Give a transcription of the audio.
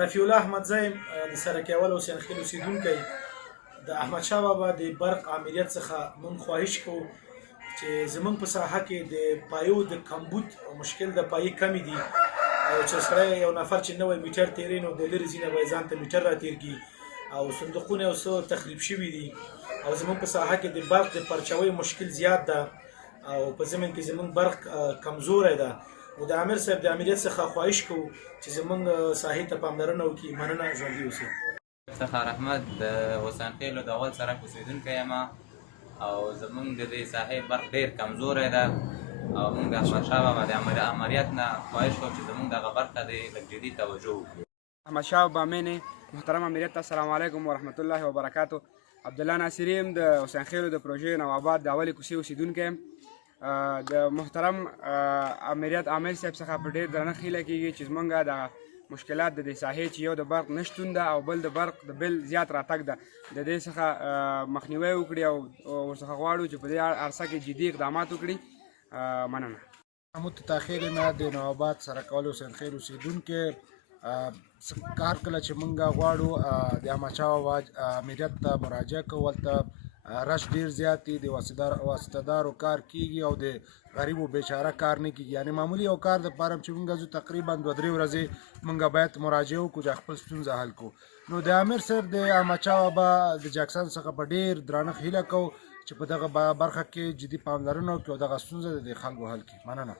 رفیع الله احمدزی د سرکۍ اول حسین خیل اوسیدونکی د احمدشاه بابا د برق امریت څخه موږ خواهش کوو چې زموږ په ساحه کې د پایو د کمبود مشکل د پایې کمی دي او چې سړی یو نفر چې نوی میټر تیری نو د لرې ځینه به ځان ته میټر راتېرږي او صندوقونه یو څه تخریب شوي دي او زموږ په ساحه کې د برق د پرچاوۍ مشکل زیات ده او په ضمن کې زموږ برق کمزوری ده نو د امیر صاحب د امریت څخه خواهش کوو چې زموږ ساحې ته پاملرنه وکړي. مننه، ژوندي اوسئ. افتخار احمد د حسین خیلو د اول سړک اوسېدونکی یم او زموږ د دې ساحې برق ډېر کمزوری ده او موږ د احمدشاه بابا د امریت نه خواهش کوو چې زموږ دغه برخه د لږ جدي توجه وکړي. احمدشاه بابا مینې محترم امریت ته السلام علیکم ورحمت الله وبرکاتو. عبدالله ناصري یم د حسین خیلو د پروژې نواباد د اولې کوڅې اوسېدونکی یم. د محترم امریت عامل صاحب څخه په ډېر درنښت هیله کېږي چې زموږ د مشکلات د دې ساحې چې یو د برق نشتون ده او بل د برق د بل زیات راتګ ده د دې څخه مخنیوی وکړي او ورڅخه غواړو چې په دې عرصه کې جدي اقدامات وکړي. مننه. محمود تاخیر ما د نواباد سرکول حسین خیل اوسیدونکی کار کله چې موږ غواړو د احمدشاه بابا امریت ته مراجعه کوو هلته رش ډیر زیات دی د واسطهدارو کار کیږي او د غریبو بیچاره کار نه کیږي. یعنی معمولی یو کار دپاره چې موږ ځو تقریبا 2-3 ورځې موږ باید مراجعه وکړو چې خپل ستونزه حل کړو. نو د امیر صاحب د احمدشاه بابا د جاکسن څخه په ډیر درنښت هیله کوو چې په دغه برخه کې جدي پاملرنه وکړي او دغه ستونزه د خلکو حل کړي. مننه.